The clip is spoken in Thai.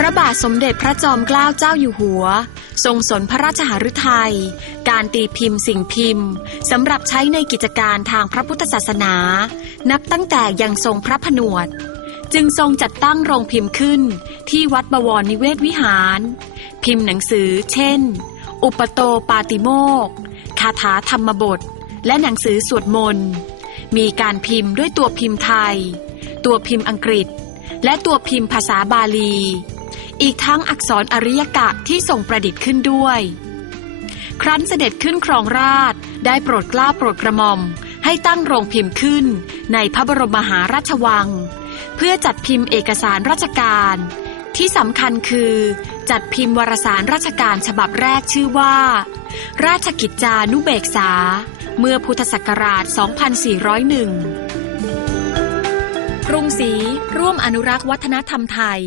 พระบาทสมเด็จพระจอมเกล้าเจ้าอยู่หัว ทรงสนพระราชหฤทัย การตีพิมพ์สิ่งพิมพ์สำหรับใช้ในกิจการทางพระพุทธศาสนา นับตั้งแต่ยังทรงพระผนวด จึงทรงจัดตั้งโรงพิมพ์ขึ้นที่วัดบวรนิเวศวิหาร พิมพ์หนังสือ เช่น อุปโตปาติโมกคาถาธรรมบท และหนังสือสวดมนต์มีการพิมพ์ด้วยตัวพิมพ์ไทย ตัวพิมพ์อังกฤษ และตัวพิมพ์ภาษาบาลี อีกทั้งอักษรอริยกะที่ทรงประดิษฐ์ขึ้นด้วย ครั้นเสด็จขึ้นครองราชได้โปรดกล้าโปรดกระหม่อม ให้ตั้งโรงพิมพ์ขึ้นในพระบรมมหาราชวัง เพื่อจัดพิมพ์เอกสารราชการ ที่สำคัญคือ จัดพิมพ์วารสารราชการฉบับแรกชื่อว่า ราชกิจจานุเบกษา เมื่อพุทธศักราช 2401กรุงศรีร่วมอนุรักษ์วัฒนธรรมไทย